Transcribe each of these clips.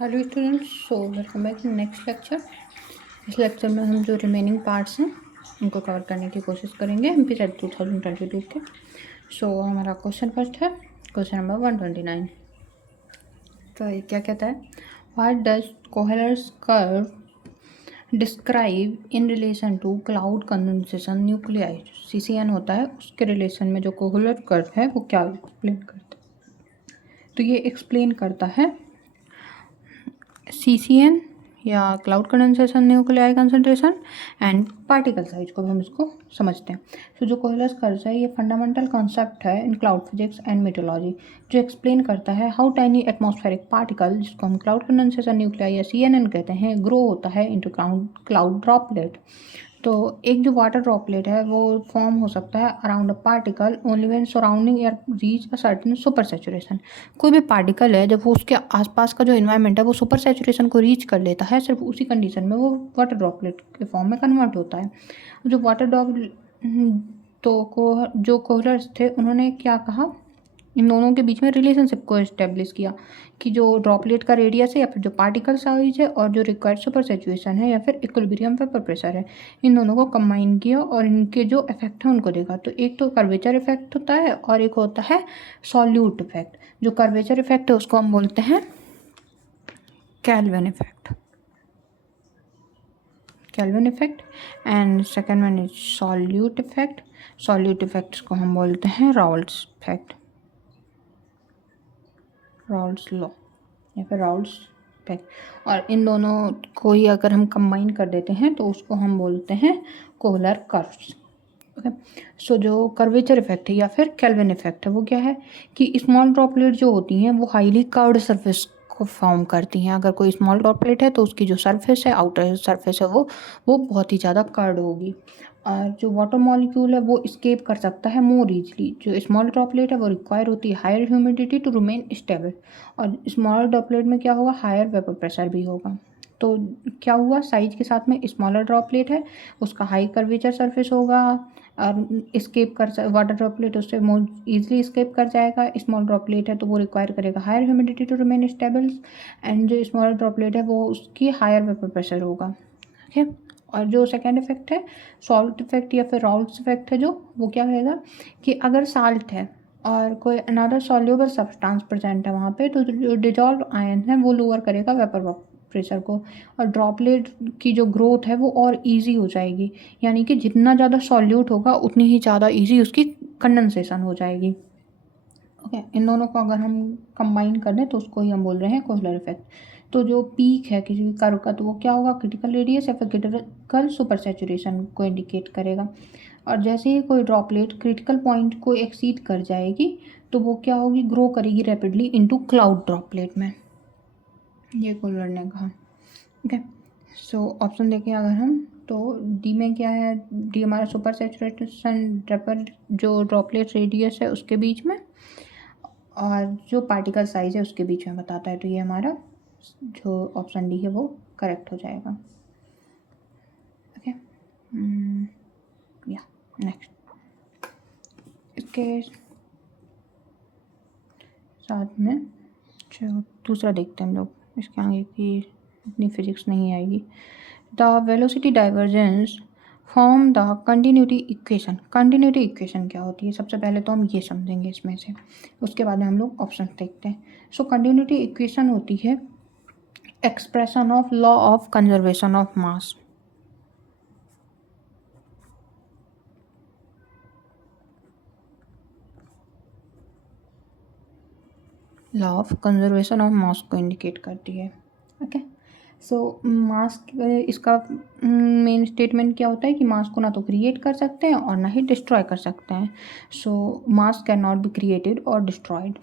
Hello students, so welcome back to next lecture. इस lecture में हम जो रिमेनिंग पार्ट्स हैं उनको कवर करने की कोशिश करेंगे एमपी सेट 2022 के। सो हमारा क्वेश्चन फर्स्ट है, क्वेश्चन नंबर 129। तो ये क्या कहता है, what does Kohler's curve describe in relation to cloud condensation nuclei. CCN होता है, उसके रिलेशन में जो कोहेलर कर्व है वो क्या एक्सप्लेन करता है। तो ये एक्सप्लेन करता है CCN या cloud condensation nuclei concentration and particle size को भी हम इसको समझते हैं। तो जो कोहेलर कर्व है ये फंडामेंटल कॉन्सेप्ट है इन क्लाउड फिजिक्स एंड मेट्रोलॉजी, जो एक्सप्लेन करता है हाउ टाइनी एटमॉस्फेरिक पार्टिकल, जिसको हम क्लाउड कंडेंसेशन न्यूक्लियाई या CNN कहते हैं, ग्रो होता है इनटू क्लाउड ड्रॉपलेट। तो एक जो वाटर ड्रॉपलेट है वो फॉर्म हो सकता है around a particle only when surrounding air reach a certain super saturation. कोई भी पार्टिकल है जब वो उसके आसपास का जो इन्वायरमेंट है वो सुपर सैचुरेशन को रीच कर लेता है, सिर्फ उसी कंडीशन में वो वाटर ड्रॉपलेट के फॉर्म में कन्वर्ट होता है। जो वाटर ड्रॉप तो जो कोहलर्स थे उन्होंने क्या कहा, इन दोनों के बीच में रिलेशनशिप को इस्टेब्लिश किया कि जो ड्रॉपलेट का रेडियस है या फिर जो पार्टिकल साइज है और जो रिक्वायर्ड सुपर सैचुरेशन है या फिर इक्विलिब्रियम वेपर प्रेशर है, इन दोनों को कंबाइन किया और इनके जो इफेक्ट है उनको देखा। तो एक तो कर्वेचर इफेक्ट होता है और एक होता है सॉल्यूट इफेक्ट। जो कर्वेचर इफेक्ट है उसको हम बोलते हैं Kelvin effect, Kelvin effect. And second one is solute effect. Solute effect को हम बोलते हैं राउल्ट्स इफेक्ट, राउल्ट्स लॉ या फिर राउल्ट्स इफेक्ट। और इन दोनों को ही अगर हम कंबाइन कर देते हैं तो उसको हम बोलते हैं कोहलर कर्व्स। ओके, सो जो कर्वेचर इफेक्ट है या फिर केल्विन इफेक्ट है वो क्या है कि स्मॉल ड्रॉपलेट जो होती हैं वो हाईली कर्व्ड सरफेस को फॉर्म करती हैं। अगर कोई स्मॉल ड्रॉपलेट है तो उसकी जो सरफेस है, आउटर सरफेस है, वो बहुत ही ज़्यादा कर्व्ड होगी। और जो वाटर मॉलिक्यूल है वो स्केप कर सकता है मोर ईजली। जो स्मॉल ड्रॉपलेट है वो रिक्वायर होती है higher humidity to remain stable, और स्मॉल ड्रॉपलेट में क्या होगा, हायर वेपर प्रेशर भी होगा। तो क्या हुआ, साइज के साथ में स्मॉलर ड्रॉपलेट है, उसका हाई कर्वेचर सरफेस होगा और स्केप कर वाटर ड्रॉपलेट उससे मोर ईजिली स्केप कर जाएगा। स्मॉल ड्रॉपलेट है तो वो रिक्वायर करेगा higher humidity to remain stable, and जो स्मॉलर ड्रॉपलेट है वो उसकी हायर वेपर प्रेशर होगा। ओके, और जो सेकेंड इफेक्ट है सॉल्ट इफेक्ट या फिर राउल्ट्स इफेक्ट है, जो वो क्या कहेगा कि अगर साल्ट है और कोई अनदर सॉल्युबल सब्सटेंस प्रेजेंट है वहाँ पे, तो जो डिजॉल्व आयन है वो लोअर करेगा वेपर प्रेशर को, और ड्रॉपलेट की जो ग्रोथ है वो और इजी हो जाएगी। यानी कि जितना ज़्यादा सॉल्यूट होगा उतनी ही ज़्यादा इजी उसकी कंडेंसेशन हो जाएगी। ओके, इन दोनों को अगर हम कंबाइन कर दें तो उसको ही हम बोल रहे हैं कोहलर इफेक्ट। तो जो पीक है किसी भी कर्व का तो वो क्या होगा, क्रिटिकल रेडियस या फिर क्रिटिकल सुपर सैचुरेशन को इंडिकेट करेगा। और जैसे ही कोई ड्रॉपलेट क्रिटिकल पॉइंट को एक्सीड कर जाएगी तो वो क्या होगी, ग्रो करेगी रैपिडली इनटू क्लाउड ड्रॉपलेट में, ये कोहलर ने कहा। ओके, सो ऑप्शन देखें अगर हम तो डी में क्या है, डी हमारा सुपर सैचुरेशन ड्रेपर जो ड्रॉपलेट रेडियस है उसके बीच में और जो पार्टिकल साइज है उसके बीच में बताता है। तो ये हमारा जो ऑप्शन डी है वो करेक्ट हो जाएगा। ओके, या नेक्स्ट इसके साथ में जो दूसरा देखते हैं हम लोग, इसके आगे की इतनी फिजिक्स नहीं आएगी। The velocity divergence form the continuity equation. Continuity equation क्या होती है, सबसे पहले तो हम ये समझेंगे इसमें से, उसके बाद में हम लोग ऑप्शन देखते हैं। सो कंटिन्यूटी इक्वेशन होती है expression of law of conservation of mass. Law of conservation of mass को इंडिकेट करती है। ओके, सो मास इसका मेन स्टेटमेंट क्या होता है कि मास को ना तो क्रिएट कर सकते हैं और ना ही डिस्ट्रॉय कर सकते हैं। So mass can not be created और डिस्ट्रॉयड,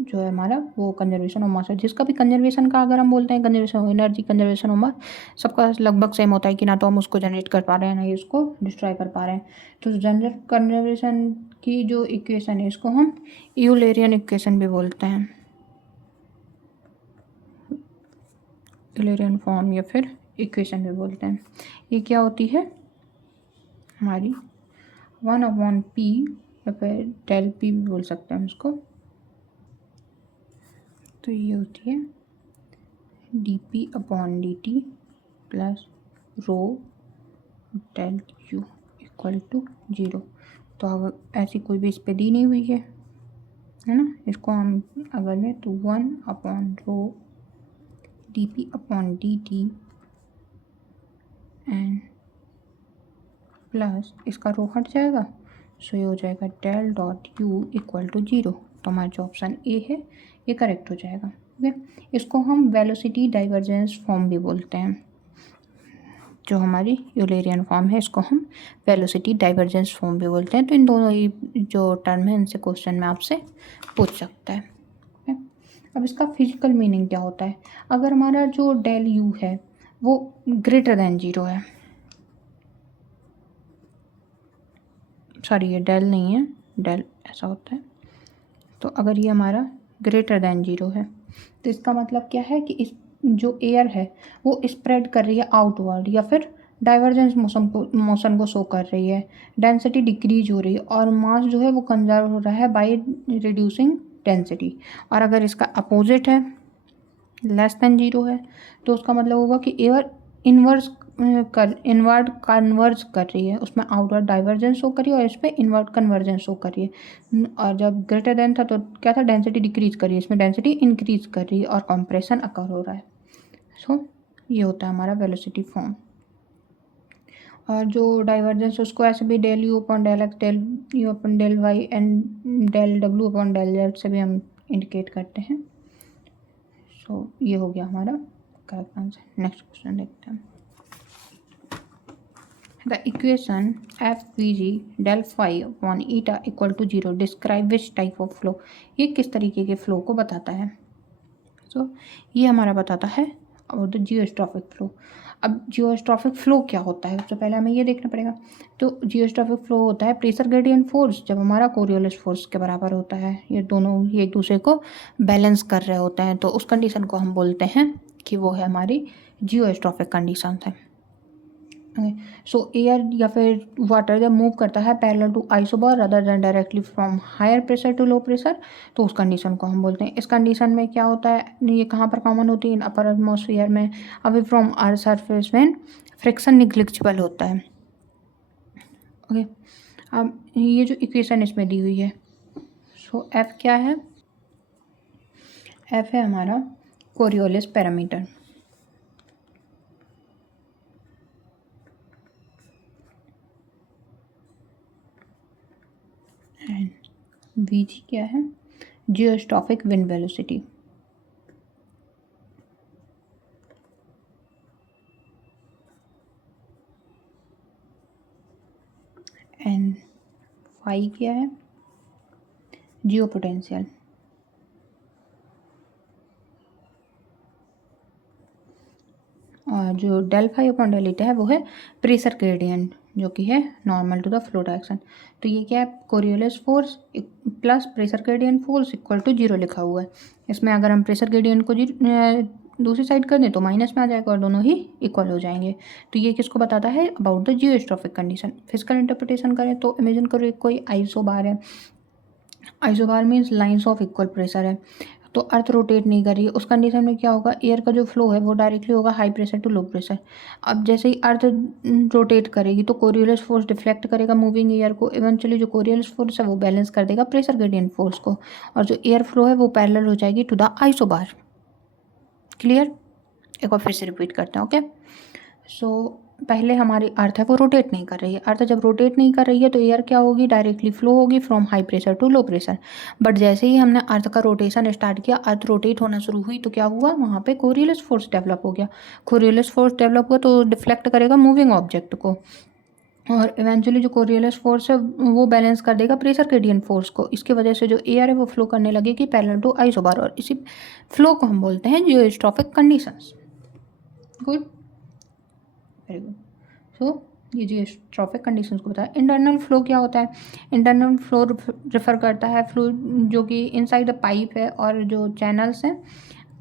जो है हमारा वो कंजर्वेशन ऑफ मास है। जिसका भी कंजर्वेशन का अगर हम बोलते हैं, conservation of energy, conservation of mass, सबका लगभग सेम होता है कि ना तो हम उसको जनरेट कर पा रहे हैं ना ही उसको डिस्ट्रॉय कर पा रहे हैं। तो जनरल कंजर्वेशन की जो इक्वेशन है इसको हम यूलेरियन इक्वेशन भी बोलते हैं, यूलेरियन फॉर्म या फिर इक्वेशन भी बोलते हैं। ये क्या होती है हमारी 1/p या फिर डेल p भी बोल सकते हैं हम इसको। तो ये होती है dp/dt plus rho del u equal to 0। तो अगर ऐसी कोई भी इस पर दी नहीं हुई है ना, इसको हम अगर लें तो 1/रो dp/dt एंड प्लस इसका रो हट जाएगा, सो ये हो जाएगा del dot u equal to 0। तो हमारा जो ऑप्शन ए है ये करेक्ट हो जाएगा। ठीक है, इसको हम वेलोसिटी डाइवर्जेंस फॉर्म भी बोलते हैं। जो हमारी यूलेरियन फॉर्म है इसको हम वेलोसिटी डाइवर्जेंस फॉर्म भी बोलते हैं। तो इन दोनों ही जो टर्म है इनसे क्वेश्चन में आपसे पूछ सकता है। ठीक है, अब इसका फिजिकल मीनिंग क्या होता है। अगर हमारा जो डेल यू है वो ग्रेटर देन 0 है, सॉरी ये डेल नहीं है, डेल ऐसा होता है। तो अगर ये हमारा ग्रेटर देन 0 है तो इसका मतलब क्या है कि इस जो एयर है वो स्प्रेड कर रही है आउटवर्ड या फिर डाइवर्जेंस मोशन को शो कर रही है, डेंसिटी डिक्रीज हो रही है और मास जो है वो कंजर्व हो रहा है बाय रिड्यूसिंग डेंसिटी। और अगर इसका अपोजिट है लेस देन 0 है तो उसका मतलब होगा कि एयर इनवर्ड कन्वर्ज कर रही है, उसमें आउटवर्ड डाइवर्जेंस शो कर रही है और इस पर इनवर्ड कन्वर्जेंस शो कर रही है। और जब ग्रेटर देन था तो क्या था, डेंसिटी डिक्रीज कर रही है, इसमें डेंसिटी इंक्रीज कर रही है और कंप्रेशन अकर हो रहा है। सो ये होता है हमारा वेलोसिटी फॉर्म। और जो डाइवर्जेंस उसको ऐसे भी del u upon del x, del u upon del y and del डब्ल्यू अपॉन डेल जेड से भी हम इंडिकेट करते हैं। सो ये हो गया हमारा करेक्ट आंसर। नेक्स्ट क्वेश्चन देखते हैं। The equation FVG del phi upon eta equal to 0 describe which type of flow। ये किस तरीके के फ्लो को बताता है। सो ये हमारा बताता है अबाउट द जियोस्ट्रॉफिक फ्लो। अब जियोस्ट्रॉफिक फ्लो क्या होता है सबसे पहले हमें ये देखना पड़ेगा। तो जियोस्ट्रॉफिक फ्लो होता है प्रेशर ग्रेडियंट फोर्स जब हमारा कोरियोलिस फोर्स के बराबर होता है, ये दोनों ही एक दूसरे को बैलेंस कर रहे होते हैं, तो उस कंडीशन को हम बोलते हैं कि वो है हमारी जियोस्ट्रॉफिक कंडीशन है। सो एयर या फिर वाटर जब मूव करता है parallel to isobar other than directly from higher pressure to low pressure, तो उस कंडीशन को हम बोलते हैं। इस कंडीशन में क्या होता है, ये कहाँ पर कॉमन होती है, इन अपर एटमॉस्फेयर में अवे फ्रॉम अर्थ सरफेस में फ्रिक्शन निग्लिजिबल होता है। ओके, अब ये जो इक्वेशन इसमें दी हुई है, सो एफ क्या है, एफ है हमारा Coriolis parameter and V G क्या है, geostrophic wind velocity. And phi क्या है, जियो पोटेंशियल। और जो del phi upon del eta है वो है प्रेशर ग्रेडियंट जो कि है normal to the flow direction. तो ये क्या है, Coriolis force plus pressure gradient force equal to 0 लिखा हुआ है। इसमें अगर हम प्रेशर ग्रेडियंट को दूसरी साइड कर दें तो माइनस में आ जाएगा और दोनों ही इक्वल हो जाएंगे। तो ये किसको बताता है, about the geostrophic condition. Physical interpretation करें तो इमेजिन करो एक कोई आइसोबार है, isobar means lines of equal pressure है, तो अर्थ रोटेट नहीं कर रही है। उस कंडीशन में क्या होगा, एयर का जो फ्लो है वो डायरेक्टली होगा high pressure to low pressure. अब जैसे ही अर्थ रोटेट करेगी तो कोरियोलिस फोर्स डिफ्लेक्ट करेगा मूविंग एयर को, इवेंचुअली जो कोरियोलिस फोर्स है वो बैलेंस कर देगा प्रेशर ग्रेडियंट फोर्स को, और जो एयर फ्लो है वो पैरेलल हो जाएगी टू द आइसोबार। क्लियर, एक बार फिर से रिपीट करते हैं। ओके, सो पहले हमारी अर्थ है वो रोटेट नहीं कर रही है। अर्थ जब रोटेट नहीं कर रही है तो एयर क्या होगी, डायरेक्टली फ्लो होगी from high pressure to low pressure. But जैसे ही हमने अर्थ का रोटेशन स्टार्ट किया, अर्थ रोटेट होना शुरू हुई, तो क्या हुआ, वहाँ पे कोरियोलिस फोर्स डेवलप हो गया। कोरियोलिस फोर्स डेवलप हुआ तो डिफ्लेक्ट करेगा मूविंग ऑब्जेक्ट को, और इवेंचुअली जो कोरियोलिस फोर्स है वो बैलेंस कर देगा प्रेशर ग्रेडियंट फोर्स को। इसकी वजह से जो एयर है वो फ्लो करने लगेगी पैरेलल टू आइसोबार, और इसी फ्लो को हम बोलते हैं geostrophic conditions. Good, very good. So ये जियोस्ट्रॉफिक कंडीशंस को बताया। इंटरनल फ्लो क्या होता है, इंटरनल फ्लो रेफर करता है फ्लो जो कि इनसाइड द पाइप है, और जो चैनल्स हैं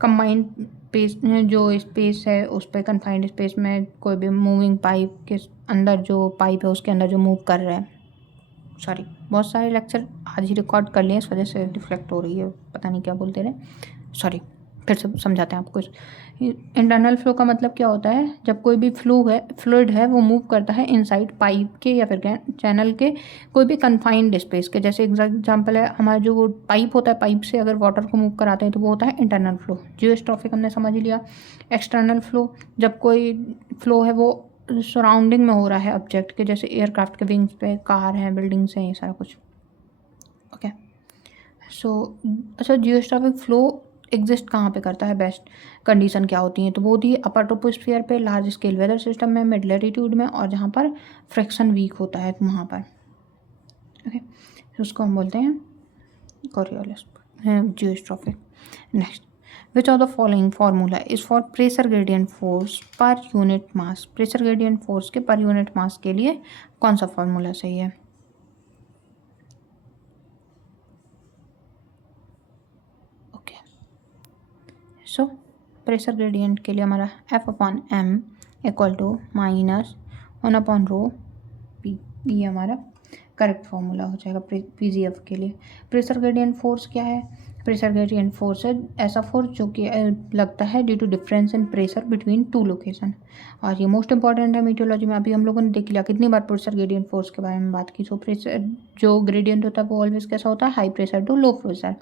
कंबाइंड स्पेस, जो स्पेस है उस पर कन्फाइंड स्पेस में कोई भी मूविंग पाइप के अंदर जो पाइप है उसके अंदर जो मूव कर रहा है। सॉरी, बहुत सारे लेक्चर आज ही रिकॉर्ड कर लिए, इस वजह से डिफ्लेक्ट हो रही है, पता नहीं क्या बोलते रहे, सॉरी। फिर से समझाते हैं आपको। इंटरनल फ्लो का मतलब क्या होता है, जब कोई भी फ्लूइड है वो मूव करता है इनसाइड पाइप के या फिर चैनल के कोई भी कन्फाइंड स्पेस के। जैसे एग्जाम्पल है हमारा जो वो पाइप होता है, पाइप से अगर वाटर को मूव कराते हैं तो वो होता है इंटरनल फ्लो। जियोस्ट्रॉफिक हमने समझ लिया। एक्सटर्नल फ्लो, जब कोई फ्लो है वो सराउंडिंग में हो रहा है ऑब्जेक्ट के, जैसे एयरक्राफ्ट के विंग्स पे, कार हैं, बिल्डिंग्स हैं, ये सारा कुछ। ओके सो अच्छा, जियोस्ट्रॉफिक फ्लो एग्जिस्ट कहाँ पे करता है, बेस्ट कंडीशन क्या होती हैं, तो वो होती है अपर ट्रोपोस्फियर पे, लार्ज स्केल वेदर सिस्टम में, मिड लैटिट्यूड में, और जहाँ पर फ्रिक्शन वीक होता है वहाँ पर। ओके तो उसको हम बोलते हैं Coriolis geostrophic. Next, which of the following formula is for pressure gradient force per unit mass. Pressure gradient force के पर यूनिट मास के लिए कौन सा फार्मूला सही है? ओके सो प्रेशर ग्रेडियंट के लिए हमारा F/m इक्वल टू -1/ρ P, ये हमारा करेक्ट फॉर्मूला हो जाएगा PGF के लिए। प्रेशर ग्रेडियंट फोर्स क्या है? प्रेशर ग्रेडियंट फोर्स है ऐसा फोर्स जो कि लगता है due to difference in pressure between two location. और ये मोस्ट इंपॉर्टेंट है मीटियोलॉजी में। अभी हम लोगों ने देख लिया कितनी बार प्रेशर ग्रेडियंट फोर्स के बारे में बात की। सो प्रेशर जो ग्रेडियंट होता है वो ऑलवेज कैसा होता है, high pressure to low pressure.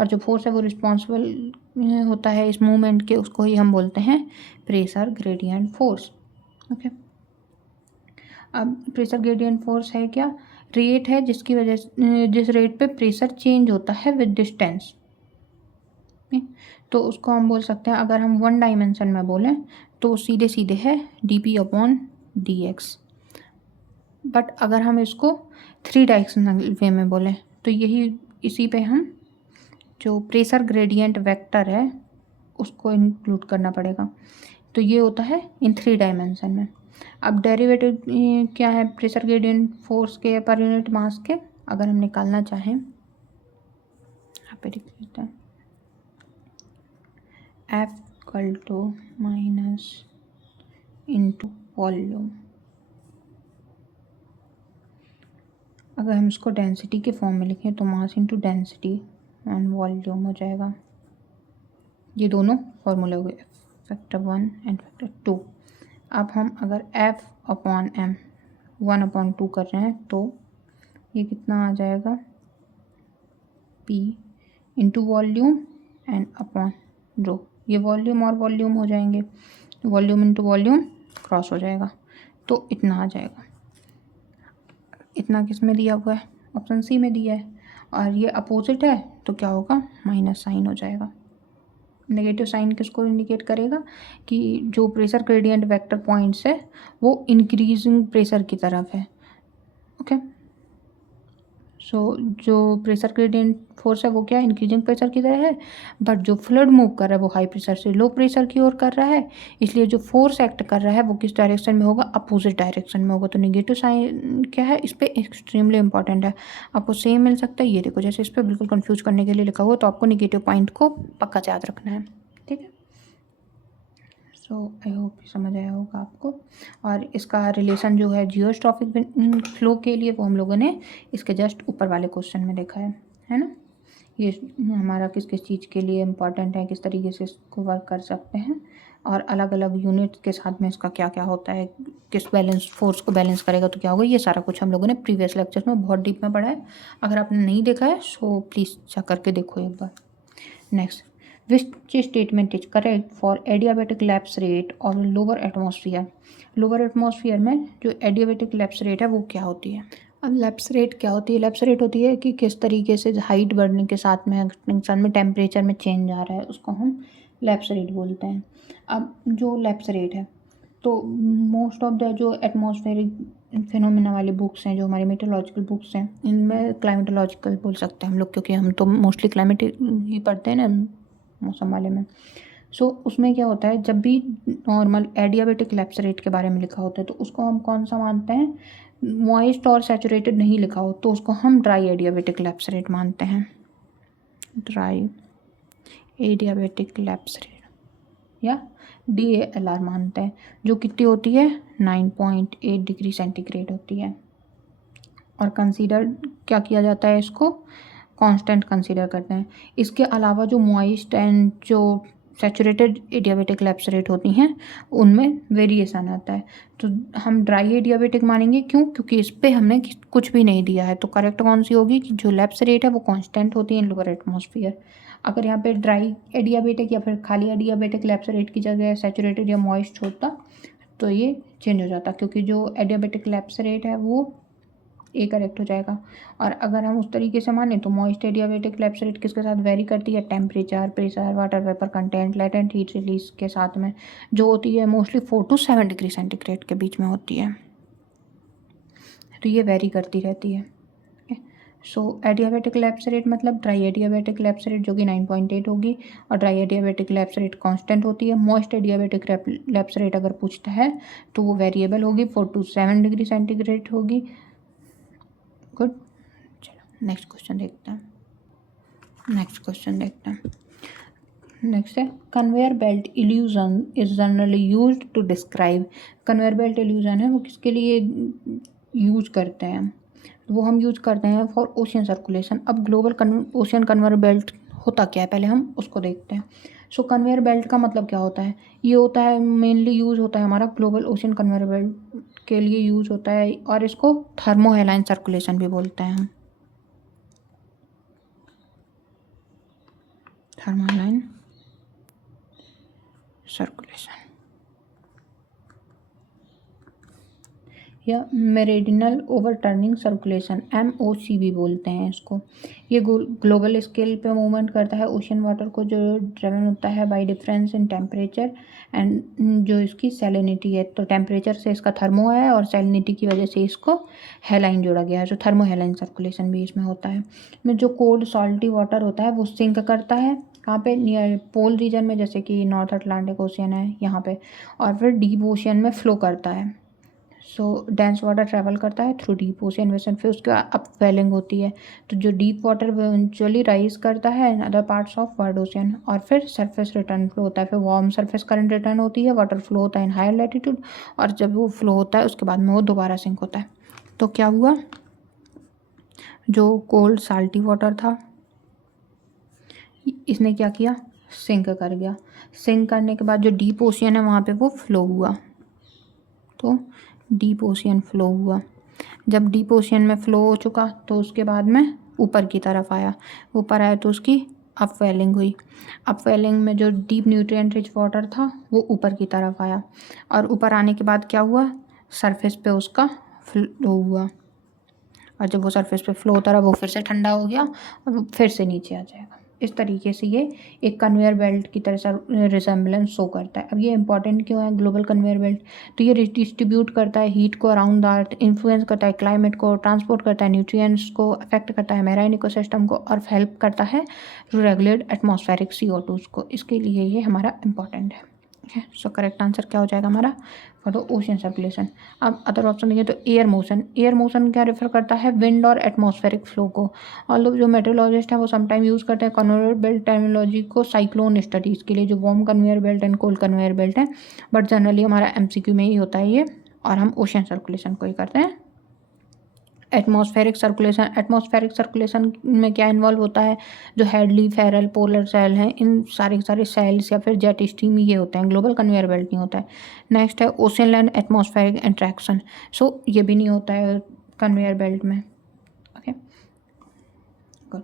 और जो फोर्स है वो रिस्पॉन्सिबल होता है इस मूवमेंट के, उसको ही हम बोलते हैं प्रेशर ग्रेडियंट फोर्स। ओके अब प्रेशर ग्रेडियंट फोर्स है क्या, रेट है जिसकी वजह से जिस रेट पे प्रेशर चेंज होता है विद डिस्टेंस। तो उसको हम बोल सकते हैं, अगर हम वन डायमेंशन में बोलें तो सीधे सीधे है dp/dx। बट अगर हम इसको थ्री डायरेक्शनल वे में बोलें तो यही इसी पे हम जो प्रेशर ग्रेडियंट वेक्टर है उसको इंक्लूड करना पड़ेगा। तो ये होता है इन थ्री डायमेंशन में। अब डेरिवेटिव क्या है प्रेशर ग्रेडियंट फोर्स के पर यूनिट मास के, अगर हम निकालना चाहें यहाँ पे लिख लेते हैं F equal to minus into volume. अगर हम इसको डेंसिटी के फॉर्म में लिखें तो mass into density and volume हो जाएगा। ये दोनों फॉर्मूले हो गए, फैक्टर 1 एंड फैक्टर 2। अब हम अगर F/m 1/2 कर रहे हैं तो ये कितना आ जाएगा, P into volume and upon rho. ये वॉल्यूम और वॉल्यूम हो जाएंगे, वॉल्यूम इंटू वॉल्यूम क्रॉस हो जाएगा, तो इतना आ जाएगा। इतना किस में दिया हुआ है, ऑप्शन सी में दिया है। और ये अपोजिट है तो क्या होगा, माइनस साइन हो जाएगा। नेगेटिव साइन किसको इंडिकेट करेगा कि जो प्रेशर ग्रेडियंट वेक्टर पॉइंट्स है वो इंक्रीजिंग प्रेशर की तरफ है। ओके सो जो प्रेशर ग्रेडियंट फोर्स है वो क्या इंक्रीजिंग प्रेशर की तरह है, बट जो फ्लूइड मूव कर रहा है वो हाई प्रेशर से लो प्रेशर की ओर कर रहा है, इसलिए जो फोर्स एक्ट कर रहा है वो किस डायरेक्शन में होगा, अपोजिट डायरेक्शन में होगा। तो नेगेटिव साइन क्या है इस पर एक्सट्रीमली इंपॉर्टेंट है, आपको सेम मिल सकता है। ये देखो जैसे इस पर बिल्कुल कंफ्यूज करने के लिए लिखा हुआ, तो आपको नेगेटिव पॉइंट को पक्का याद रखना है, ठीक है। सो आई होप समझ आया होगा आपको। और इसका रिलेशन जो है जियोस्ट्रॉफिक फ्लो के लिए वो हम लोगों ने इसके जस्ट ऊपर वाले क्वेश्चन में देखा है ना। ये हमारा किस किस चीज़ के लिए इम्पॉर्टेंट है, किस तरीके से इसको वर्क कर सकते हैं, और अलग अलग यूनिट के साथ में इसका क्या क्या होता है, किस बैलेंस फोर्स को बैलेंस करेगा तो क्या होगा, ये सारा कुछ हम लोगों ने प्रीवियस लेक्चर्स में बहुत डीप में पढ़ा है। अगर आपने नहीं देखा है सो प्लीज़ जा करके देखो एक बार। Next, which statement is correct for adiabatic lapse rate और लोअर एटमॉस्फेयर। लोअर एटमॉस्फेयर में जो एडियाबेटिक लैप्स रेट है वो क्या होती है। अब लैप्स रेट क्या होती है, लैप्स रेट होती है कि किस तरीके से हाइट बढ़ने के साथ में इंसान में टेम्परेचर में चेंज आ रहा है, उसको हम लैप्स रेट बोलते हैं। अब जो लैप्स रेट है तो मोस्ट ऑफ द जो एटमॉस्फेरिक फिनोमिना वाली बुक्स हैं, जो हमारी मेट्रोलॉजिकल बुक्स हैं, इनमें क्लाइमेटोलॉजिकल बोल सकते हैं हम लोग, क्योंकि हम तो मोस्टली क्लाइमेट ही पढ़ते हैं ना मौसम वाले में। सो उसमें क्या होता है, जब भी नॉर्मल एडियाबेटिक लैप्स रेट के बारे में लिखा होता है तो उसको हम कौन सा मानते हैं, मॉइस्ट और सैचुरेटेड नहीं लिखा हो तो उसको हम ड्राई एडियाबेटिक लैप्स रेट मानते हैं। ड्राई एडियाबेटिक लैप्स रेट या DALR मानते हैं, जो कितनी होती है 9.8 डिग्री सेंटीग्रेड होती है। और कंसीडर क्या किया जाता है, इसको कांस्टेंट कंसीडर करते हैं। इसके अलावा जो मॉइस्ट एंड जो सैचुरेटेड एडियाबेटिक लैप्स रेट होती हैं उनमें वेरिएशन आता है। तो हम ड्राई एडियाबेटिक मानेंगे, क्यों? क्योंकि इस पे हमने कुछ भी नहीं दिया है। तो करेक्ट कौन सी होगी कि जो लैप्स रेट है वो कांस्टेंट होती है इन लोअर एटमॉस्फेयर। अगर यहाँ पे ड्राई एडियाबेटिक या फिर खाली एडियाबेटिक लैप्स रेट की जगह सैचुरेटेड या मॉइस्ट होता तो ये चेंज हो जाता, क्योंकि जो एडियाबेटिक लैप्स रेट है वो ए करेक्ट हो जाएगा। और अगर हम उस तरीके से माने तो मॉइस्ट एडियाबेटिक लैप्स रेट किसके साथ वेरी करती है? Temperature, pressure, water vapour content, latent heat release के साथ में, जो होती है मोस्टली 4 to 7 डिग्री सेंटीग्रेड के बीच में होती है। तो ये वेरी करती रहती है। सो एडियाबेटिक लैप्स रेट मतलब ड्राई एडियाबेटिक लैप्स रेट जो कि 9.8 होगी, और dry adiabatic lapse rate constant होती है। मॉइस्ट एडियाबेटिक लैप्स रेट अगर पूछता है तो वो वेरिएबल होगी, 4 to 7 डिग्री सेंटीग्रेड होगी। गुड, चलो नेक्स्ट क्वेश्चन देखते हैं। नेक्स्ट है conveyor belt illusion is generally used to describe. Conveyor belt illusion है वो किसके लिए यूज करते हैं? वो हम यूज करते हैं फॉर ओशियन सर्कुलेशन। अब ग्लोबल ओशियन कन्वेयर बेल्ट होता क्या है पहले हम उसको देखते हैं। सो कन्वेयर बेल्ट का मतलब क्या होता है? ये होता है मेनली यूज होता है हमारा ग्लोबल ओशियन कन्वेयर बेल्ट के लिए यूज होता है, और इसको थर्मोहेलाइन सर्कुलेशन भी बोलते हैं हम। थर्मोहेलाइन सर्कुलेशन या मेरिडियनल ओवरटर्निंग सर्कुलेशन, MOC भी बोलते हैं इसको। ये ग्लोबल स्केल पे मूवमेंट करता है ओशियन वाटर को, जो ड्रिवन होता है bye difference in temperature and जो इसकी सैलिनिटी है। तो टेम्परेचर से इसका थर्मो है और सैलिनिटी की वजह से इसको हेलाइन जोड़ा गया है। जो थर्मोहेलाइन सर्कुलेशन भी इसमें होता है। में जो कोल्ड सॉल्टी वाटर होता है वो सिंक करता है कहाँ पे? नियर पोल रीजन में, जैसे कि नॉर्थ अटलांटिक ओशियन है यहाँ पे, और फिर डीप ओशियन में फ्लो करता है। सो डेंस वाटर ट्रैवल करता है थ्रू डीप ओशियन वेसन, फिर उसके बाद अपवेलिंग होती है। तो जो डीप वाटर इवेंचुअली राइज करता है in other parts of world ocean, और फिर सरफेस रिटर्न फ्लो होता है। फिर वार्म सरफेस करंट रिटर्न होती है, वाटर फ्लो होता है इन हायर लैटिट्यूड, और जब वो फ्लो होता है उसके बाद में वो दोबारा सिंक होता है। तो क्या हुआ? जो कोल्ड साल्टी वाटर था इसने क्या किया? सिंक कर गया। सिंक करने के बाद जो डीप ओशियन है वहाँ पे वो फ्लो हुआ। तो डीप ओशियन फ्लो हुआ। जब डीप ओशियन में फ्लो हो चुका तो उसके बाद में ऊपर की तरफ आया। ऊपर आया तो उसकी अपवेलिंग हुई। अपवेलिंग में जो डीप न्यूट्रिएंट रिच वाटर था वो ऊपर की तरफ आया, और ऊपर आने के बाद क्या हुआ? सरफेस पे उसका फ्लो हुआ, और जब वो सरफेस पे फ्लो होता रहा वो फिर से ठंडा हो गया और वो फिर से नीचे आ जाएगा। इस तरीके से ये एक कन्वेयर बेल्ट की तरह से रिसेम्बलेंस शो करता है। अब ये इंपॉर्टेंट क्यों है ग्लोबल कन्वेयर बेल्ट? तो ये डिस्ट्रीब्यूट करता है हीट को अराउंड द अर्थ, इन्फ्लुएंस करता है क्लाइमेट को, ट्रांसपोर्ट करता है न्यूट्रिएंट्स को, अफेक्ट करता है मैराइन इकोसिस्टम को, और हेल्प करता है टू रेगुलेट एटमॉस्फेरिक CO2 को। इसके लिए ये हमारा इंपॉर्टेंट है। ओके, सो करेक्ट आंसर क्या हो जाएगा हमारा? For the ocean circulation. अब अदर ऑप्शन देखिए तो एयर मोशन। एयर मोशन क्या रेफर करता है? विंड और एटमॉस्फेरिक फ्लो को। और लोग जो मेट्रोलॉजिस्ट हैं वो समटाइम यूज़ करते हैं कन्वेयर बेल्ट टर्मिनोलॉजी को साइक्लोन स्टडीज़ के लिए, जो warm conveyor belt and cold conveyor belt है। बट जनरली हमारा MCQ में ही होता है ये, और हम ओशियन सर्कुलेशन को ही करते हैं। एटमॉस्फेरिक सर्कुलेशन में क्या इन्वॉल्व होता है? जो हेडली, फेरल, पोलर सेल हैं, इन सारे सेल्स या फिर जेट स्ट्रीम ये होते हैं। ग्लोबल कन्वेयर बेल्ट नहीं होता है। नेक्स्ट है ओशन लैंड एटमॉस्फेरिक इंट्रैक्शन। सो ये भी नहीं होता है कन्वेयर बेल्ट में। Okay, good.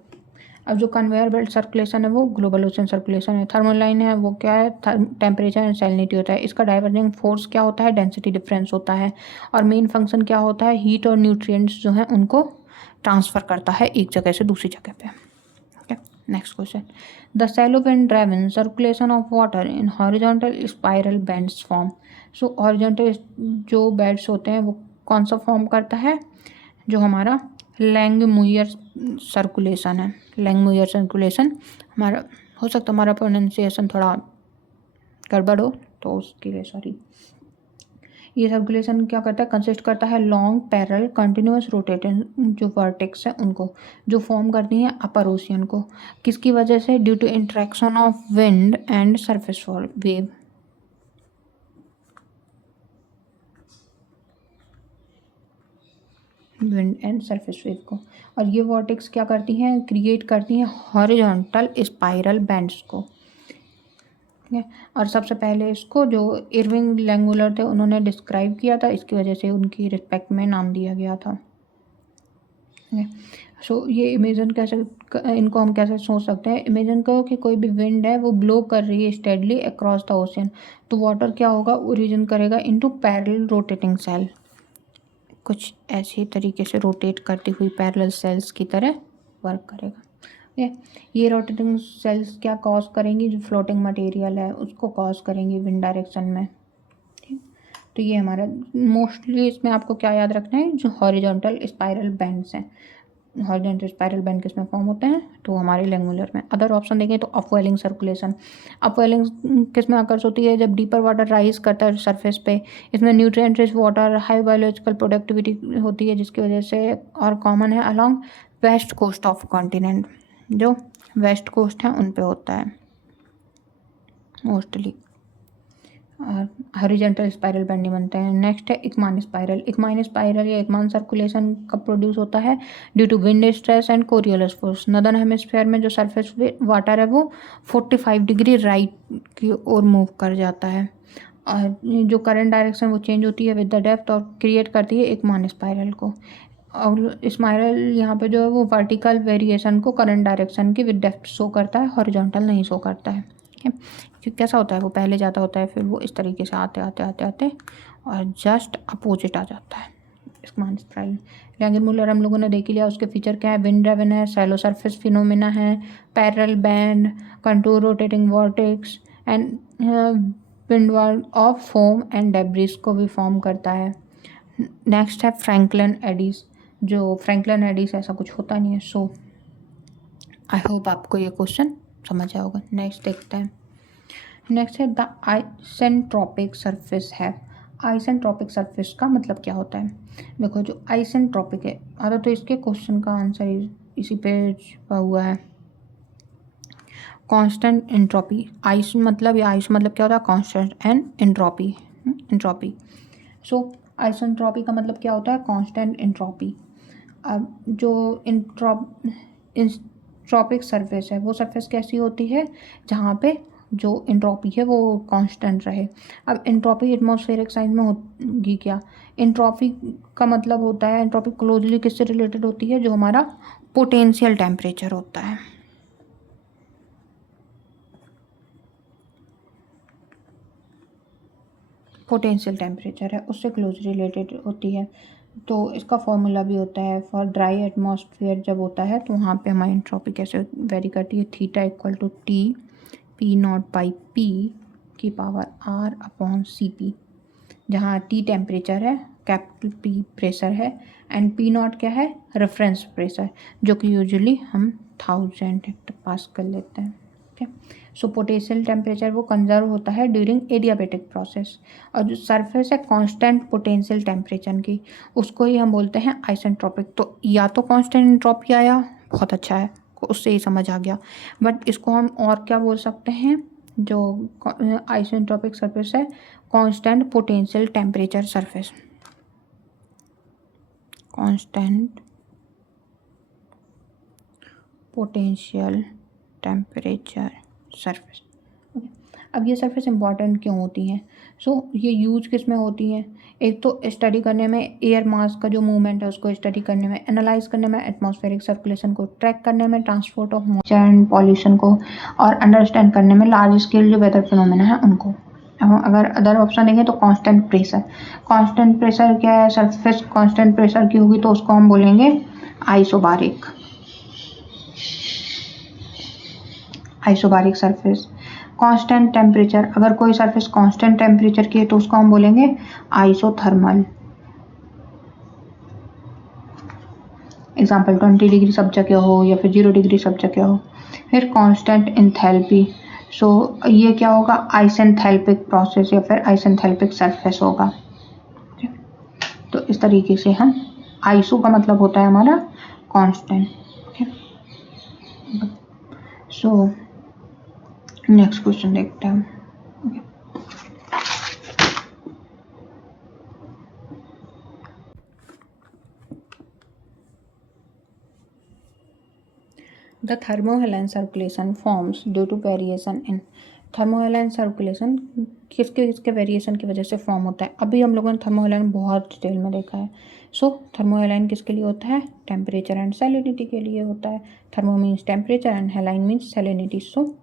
अब जो कन्वेयर बेल्ट सर्कुलेशन है वो ग्लोबल ओशन सर्कुलेशन है। थर्मोलाइन है वो क्या है? टेम्परेचर एंड सैलिनिटी होता है। इसका डाइवर्जिंग फोर्स क्या होता है? डेंसिटी डिफरेंस होता है। और मेन फंक्शन क्या होता है? हीट और न्यूट्रिएंट्स जो हैं उनको ट्रांसफ़र करता है एक जगह से दूसरी जगह पे। Okay, next question. The shallow wind driven circulation of water in horizontal spiral bands form. So horizontal जो बैंड्स होते हैं वो कौन सा फॉर्म करता है? जो हमारा लैंगमुयर सर्कुलेशन है। लैंगमुयर सर्कुलेशन हमारा, हो सकता है हमारा प्रोनाउंसिएशन थोड़ा गड़बड़ हो तो उसके लिए सॉरी। ये सर्कुलेशन क्या करता है? कंसिस्ट करता है लॉन्ग पैरेलल कंटिन्यूस रोटेटिंग जो वर्टेक्स है उनको, जो फॉर्म करती हैं अपर ओशियन को। किसकी वजह से? Due to interaction of wind and surface wave. Wind and surface wave को। और ये वॉर्टेक्स क्या करती हैं? क्रिएट करती हैं हॉरिजॉन्टल स्पाइरल बैंड्स को। ठीक है। और सबसे पहले इसको जो इरविंग लैंगुलर थे उन्होंने डिस्क्राइब किया था, इसकी वजह से उनकी रिस्पेक्ट में नाम दिया गया था। ठीक है। सो ये इमेजिन कैसे इनको हम कैसे सोच सकते हैं, इमेजिन करो कि कोई भी विंड है वो ब्लो कर रही है स्टेडली अक्रॉस द ओशन, तो वाटर क्या होगा, ओरिजिन करेगा इनटू पैरेलल रोटेटिंग सेल, कुछ ऐसे तरीके से रोटेट करती हुई पैरेलल सेल्स की तरह वर्क करेगा। ठीक है। ये रोटेटिंग सेल्स क्या कॉज करेंगी, जो फ्लोटिंग मटेरियल है उसको कॉज करेंगी विंड डायरेक्शन में। ठीक। तो ये हमारा मोस्टली इसमें आपको क्या याद रखना है, जो हॉरिजॉन्टल स्पाइरल बैंड्स हैं, हॉरिजॉन्टल स्पाइरल बैंड किस में फॉर्म होते हैं, तो हमारे लेंगुलर में। अदर ऑप्शन देखें तो अपवेलिंग सर्कुलेशन, अपवेलिंग किस में आकर्ष होती है, जब डीपर वाटर राइज करता है सरफेस पे, इसमें nutrient rich water, high biological productivity होती है, जिसकी वजह से और कॉमन है along west coast of continent, जो वेस्ट कोस्ट है उन पे होता है मोस्टली, और हॉरिजॉन्टल स्पाइरल बैंड नहीं बनते हैं। नेक्स्ट है इकमान स्पाइरल, इकमान स्पाइरल या इकमान सर्कुलेशन कब प्रोड्यूस होता है, due to wind stress and Coriolis force. Northern hemisphere में जो सरफेस वाटर है वो 45 डिग्री राइट की ओर मूव कर जाता है, और जो करंट डायरेक्शन वो चेंज होती है विद द डेप्थ और क्रिएट करती है इकमान स्पाइरल को। और स्पाइरल यहाँ पे जो है वो वर्टिकल वेरिएशन को करंट डायरेक्शन की विद डेप्थ शो करता है, हॉरिजॉन्टल नहीं शो करता है। ठीक है। कि कैसा होता है, वो पहले जाता होता है, फिर वो इस तरीके से आते आते आते आते और जस्ट अपोजिट आ जाता है इकमान स्पाइरल। लैंगरमुलर हम लोगों ने देख लिया, उसके फीचर क्या है, विंड ड्रिवन है, शैलो सरफेस फिनोमेना है, parallel band, contour rotating vortex and wind wall of foam and debris को भी फॉर्म करता है। नेक्स्ट है फ्रैंकलिन एडीज, जो फ्रैंकलिन एडीज ऐसा कुछ होता नहीं है। सो आई होप आपको ये क्वेश्चन समझ आया होगा। नेक्स्ट देखते हैं। नेक्स्ट है द आइसेंट्रोपिक सरफेस है। आइसेंट्रोपिक सरफेस का मतलब क्या होता है, देखो जो आइसेंट्रोपिक है, अरे तो इसके क्वेश्चन का आंसर इसी पे छुपा हुआ है। कांस्टेंट एंट्रोपी, आइस मतलब, या आइस मतलब क्या होता है, कांस्टेंट एंड एंट्रोपी, एंट्रोपी। सो आइसेंट्रोपी का मतलब क्या होता है, कांस्टेंट एंट्रोपी। अब जो इंट्रोपिक सरफेस है, वो सरफेस कैसी होती है, जहाँ पे जो एंट्रोपी है वो कांस्टेंट रहे। अब एंट्रोपी एटमॉस्फेरिक साइंस में होगी क्या, एंट्रोपी का मतलब होता है, एंट्रोपी क्लोजली किससे रिलेटेड होती है, जो हमारा पोटेंशियल टेम्परेचर होता है। पोटेंशियल टेम्परेचर है उससे क्लोज रिलेटेड होती है। तो इसका फॉर्मूला भी होता है फॉर ड्राई एटमॉस्फेयर, जब होता है तो वहाँ पे हमारी एंट्रोपी कैसे वेरी करती है, theta equal to T P naught by P की power R upon C P, जहाँ टी टेम्परेचर है, कैपिटल पी प्रेशर है, एंड पी नॉट क्या है, रेफरेंस प्रेशर, जो कि यूजुअली हम 1000 हेक्टोपास्कल लेते हैं। ठीक है। सो पोटेंशियल टेम्परेचर वो कंजर्व होता है ड्यूरिंग एडियाबेटिक प्रोसेस, और जो सरफेस है कांस्टेंट पोटेंशियल टेम्परेचर की, उसको ही हम बोलते हैं आइसेंट्रोपिक। तो या तो कांस्टेंट एंट्रोपी आया, बहुत अच्छा है, उससे ही समझ आ गया, बट इसको हम और क्या बोल सकते हैं, जो आइसेंट्रोपिक सरफेस है, constant potential temperature surface, constant potential temperature surface. Okay. अब ये सरफेस इंपॉर्टेंट क्यों होती हैं, ये यूज किस में होती हैं, एक तो स्टडी करने में एयर मास का जो मूवमेंट है उसको स्टडी करने में, एनालाइज करने में एटमॉस्फेरिक सर्कुलेशन को, ट्रैक करने में transport of moisture and pollution को, और अंडरस्टैंड करने में लार्ज स्केल जो वेदर फिनोमेना है उनको। अगर अदर ऑप्शन देखें तो कांस्टेंट प्रेशर, कांस्टेंट प्रेशर क्या है, सरफेस कांस्टेंट प्रेशर की होगी तो उसको हम बोलेंगे isobaric, isobaric surface. Constant temperature, अगर कोई सरफेस कांस्टेंट टेम्परेचर की है तो उसको हम बोलेंगे आइसोथर्मल। एग्जाम्पल 20 डिग्री सब जगह हो या फिर 0 डिग्री सब जगह हो। फिर कांस्टेंट एंथैल्पी, ये क्या होगा, आइसेंथैल्पिक प्रोसेस या फिर आइसेंथैल्पिक सरफेस होगा। तो इस तरीके से हम, आइसो का मतलब होता है हमारा कांस्टेंट। सो नेक्स्ट क्वेश्चन देखते हैं। The thermohaline circulation forms due to variation in थर्मोहेलाइन circulation किसके किसके वेरिएशन की वजह से फॉर्म होता है। अभी हम लोगों ने थर्मोहेलाइन बहुत डिटेल में देखा है। सो थर्मोहेलाइन किसके लिए होता है, टेम्परेचर एंड सैलिनिटी के लिए होता है। Thermo means temperature and haline means salinity. So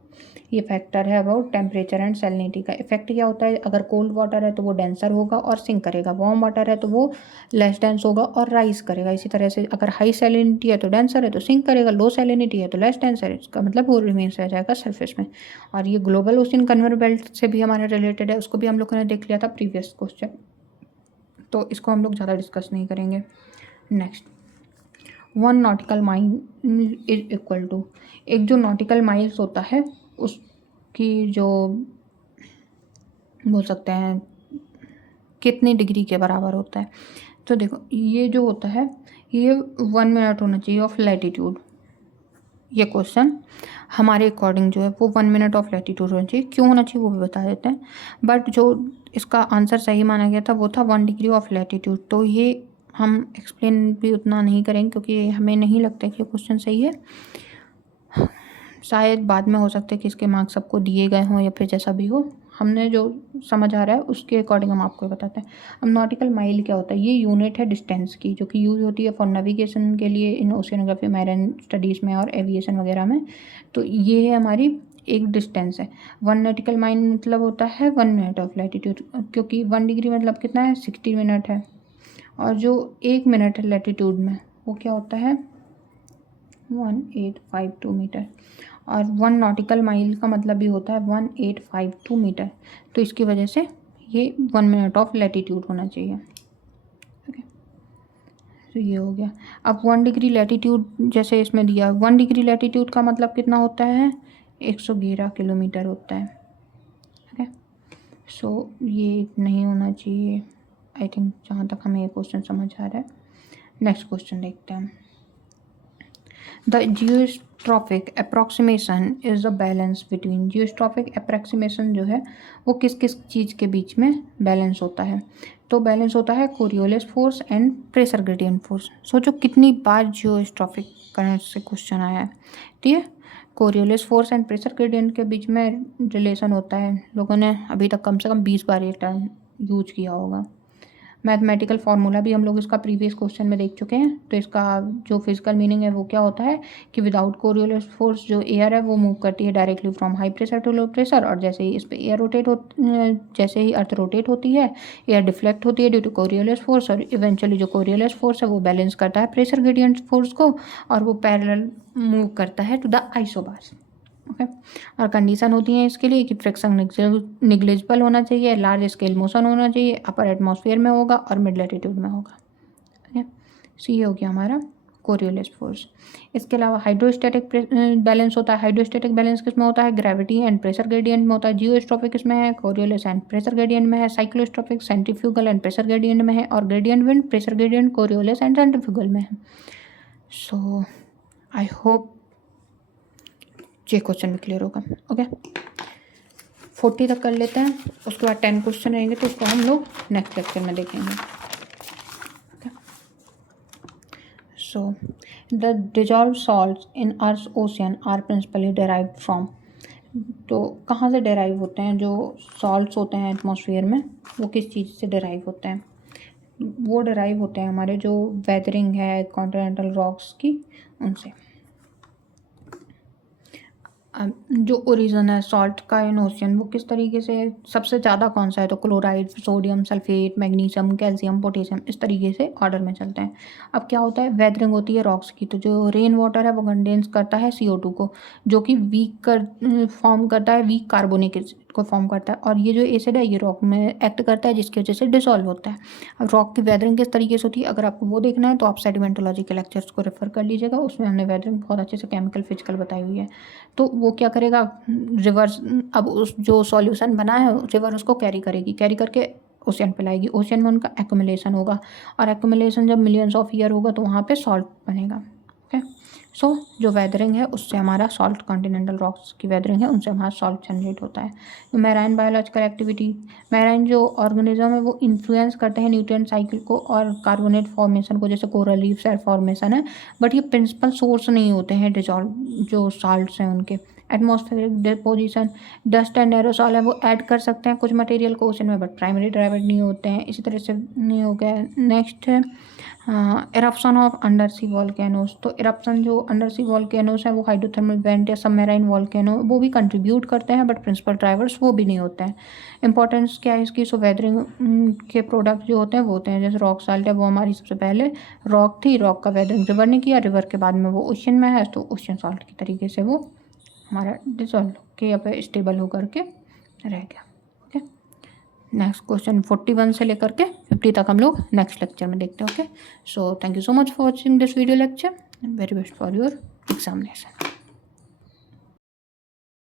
ये फैक्टर है अबाउट टेम्परेचर एंड सैलिनिटी का। इफेक्ट क्या होता है, अगर कोल्ड वाटर है तो वो डेंसर होगा और सिंक करेगा, वार्म वाटर है तो वो लेस डेंस होगा और राइज करेगा। इसी तरह से अगर हाई सैलिनिटी है तो डेंसर है तो सिंक करेगा, लो सैलिनिटी है तो लेस डेंसर है, इसका मतलब वो रिमेन्स रह जाएगा सरफेस में। और ये ग्लोबल ओशन कन्वेयर बेल्ट से भी हमारा रिलेटेड है, उसको भी हम लोगों ने देख लिया था प्रीवियस क्वेश्चन, तो इसको हम लोग ज़्यादा डिस्कस नहीं करेंगे। Next, 1 nautical mile is equal to, एक जो नॉटिकल माइल्स होता है उसकी जो बोल सकते हैं कितनी डिग्री के बराबर होता है। तो देखो ये जो होता है ये 1 मिनट होना चाहिए ऑफ लैटिट्यूड। ये क्वेश्चन हमारे अकॉर्डिंग जो है वो 1 मिनट ऑफ लैटिट्यूड होना चाहिए। क्यों होना चाहिए वो भी बता देते हैं, बट जो इसका आंसर सही माना गया था वो था 1 डिग्री ऑफ लैटिट्यूड। तो ये हम एक्सप्लेन भी उतना नहीं करेंगे क्योंकि हमें नहीं लगता कि ये क्वेश्चन सही है। शायद बाद में हो सकता है कि इसके मार्क्स सबको दिए गए हों या फिर जैसा भी हो, हमने जो समझ आ रहा है उसके अकॉर्डिंग हम आपको बताते हैं। अब नॉटिकल माइल क्या होता है, ये यूनिट है डिस्टेंस की जो कि यूज़ होती है फॉर नेविगेशन के लिए इन ओशियोनोग्राफी, मैरीन स्टडीज़ में और एविएशन वगैरह में। तो ये है हमारी एक डिस्टेंस है। 1 नॉटिकल माइल मतलब होता है 1 मिनट ऑफ लैटिट्यूड, क्योंकि 1 डिग्री मतलब कितना है 60 मिनट है, और जो 1 मिनट है लैटिट्यूड में वो क्या होता है 1852 मीटर, और 1 नॉटिकल माइल का मतलब भी होता है 1852 मीटर। तो इसकी वजह से ये 1 मिनट ऑफ लैटिट्यूड होना चाहिए। ओके, तो ये हो गया। अब 1 डिग्री लैटिट्यूड जैसे इसमें दिया, 1 डिग्री लैटिट्यूड का मतलब कितना होता है 111 किलोमीटर होता है। ओके, सो ये नहीं होना चाहिए आई थिंक, जहाँ तक हमें ये क्वेश्चन समझ आ रहा है। नेक्स्ट क्वेश्चन देखते हैं। The geostrophic approximation is the balance between, geostrophic approximation जो है वो किस किस चीज़ के बीच में बैलेंस होता है। तो बैलेंस होता है Coriolis force and pressure gradient force. सोचो कितनी बार जियोस्ट्रॉफिक करंट से क्वेश्चन आया है। ठीक है, Coriolis force and pressure gradient के बीच में रिलेशन होता है, लोगों ने अभी तक कम से कम 20 बार ये टर्म यूज किया होगा। मैथमेटिकल फार्मूला भी हम लोग इसका प्रीवियस क्वेश्चन में देख चुके हैं। तो इसका जो फिजिकल मीनिंग है वो क्या होता है कि विदाउट कोरियोलिस फोर्स जो एयर है वो मूव करती है directly from high pressure to low pressure, और जैसे ही इस पर एयर रोटेट हो, जैसे ही अर्थ रोटेट होती है एयर डिफ्लेक्ट होती है ड्यू टू कोरियोलिस फोर्स, और इवेंचुअली जो कोरियोलिस फोर्स है वो बैलेंस करता है प्रेशर ग्रेडियंट फोर्स को, और वो पैरेलल मूव करता है टू द आइसोबार्स। ओके, और कंडीशन होती है इसके लिए कि फ्रिक्शन निग्लिजिबल होना चाहिए, लार्ज स्केल मोशन होना चाहिए, अपर एटमॉस्फेयर में होगा और मिड लैटिट्यूड में होगा। ओके, सो ये हो गया हमारा कोरियोलिस फोर्स। इसके अलावा हाइड्रोस्टैटिक बैलेंस होता है। हाइड्रोस्टैटिक बैलेंस किसमें होता है, ग्रेविटी एंड प्रेशर ग्रेडियंट में होता है। जियोस्ट्रॉफिक किसमें है, कोरियोलिस एंड प्रेशर ग्रेडियंट में है। साइक्लोस्ट्रॉफिक सेंट्रीफ्यूगल एंड प्रेशर ग्रेडियंट में है, और gradient wind pressure gradient Coriolis and centrifugal में है। सो आई होप ये क्वेश्चन भी क्लियर होगा। ओके, 40 तक कर लेते हैं, उसके बाद 10 क्वेश्चन रहेंगे तो उसको हम लोग नेक्स्ट लेक्चर में देखेंगे। So the dissolve salts in earth ocean are principally derive from, तो कहाँ से डेराइव होते हैं जो सॉल्ट्स होते हैं एटमॉस्फेयर में, वो किस चीज़ से डेराइव होते हैं, वो डेराइव होते हैं हमारे जो वेदरिंग है कॉन्टिनेंटल रॉक्स की, उनसे। जो ओरिजिन है सॉल्ट का इन ओशियन वो किस तरीके से, सबसे ज़्यादा कौन सा है, तो chloride, sodium, sulphate, magnesium, calcium, potassium, इस तरीके से ऑर्डर में चलते हैं। अब क्या होता है, वेदरिंग होती है रॉक्स की, तो जो रेन वाटर है वो कंडेंस करता है CO2 को, जो कि फॉर्म करता है वीक कार्बोनिक एसिड को फॉर्म करता है, और ये जो एसिड है ये रॉक में एक्ट करता है जिसकी वजह से डिसॉल्व होता है। अब रॉक की वेदरिंग किस तरीके से होती है, अगर आपको वो देखना है तो आप सेडिमेंटोलॉजी के लेक्चर्स को रेफर कर लीजिएगा, उसमें हमने वेदरिंग बहुत अच्छे से केमिकल फिजिकल बताई हुई है। तो वो क्या करेगा, रिवर्स, अब उस जो सॉल्यूशन बना है रिवर उसको कैरी करेगी, कैरी करके ओशियन पे लाएगी, ओशियन में उनका एक्युमुलेशन होगा, और एक्युमुलेशन जब मिलियंस ऑफ ईयर होगा तो वहाँ पे सॉल्ट बनेगा। ओके, सो जो वेदरिंग है उससे हमारा सॉल्ट, कॉन्टिनेंटल रॉक्स की वेदरिंग है उनसे हमारा सॉल्ट जनरेट होता है। तो मैराइन बायोलॉजिकल एक्टिविटी, मैराइन जो ऑर्गेनिज्म है वो इन्फ्लुएंस करते हैं न्यूट्रिएंट साइकिल को और कार्बोनेट फॉर्मेशन को, जैसे कोरल रीफ्स एयर फॉर्मेशन है, बट ये प्रिंसिपल सोर्स नहीं होते हैं डिजॉल्व जो साल्ट्स हैं उनके। Atmospheric deposition, dust and aerosol है वो ऐड कर सकते हैं कुछ मटेरियल को ओशन में, बट प्राइमरी ड्राइवर नहीं होते हैं। इसी तरह से नहीं हो गया। नेक्स्ट है eruption of under sea volcanoes. तो इरप्शन जो अंडर सी वॉल्केनोस है वो हाइड्रोथर्मल वेंट या सबमेराइन वॉल्केनो वो भी कंट्रीब्यूट करते हैं, बट प्रिंसिपल ड्राइवर्स वो भी नहीं होते हैं। इंपॉर्टेंस क्या है इसकी? सो वेदरिंग के प्रोडक्ट जो होते हैं वो होते हैं, जैसे रॉक साल्ट है वो हमारी सबसे पहले रॉक थी, रॉक का वेदरिंग रिवर ने किया, रिवर के बाद में वो ओशन में है, तो ओशन सॉल्ट की तरीके से वो हमारा डिसॉल्व के या फिर स्टेबल होकर के रह गया। ओके, नेक्स्ट क्वेश्चन 41 से लेकर के 50 तक हम लोग नेक्स्ट लेक्चर में देखते हैं। Okay, so thank you so much for watching this video lecture and very best for your examination.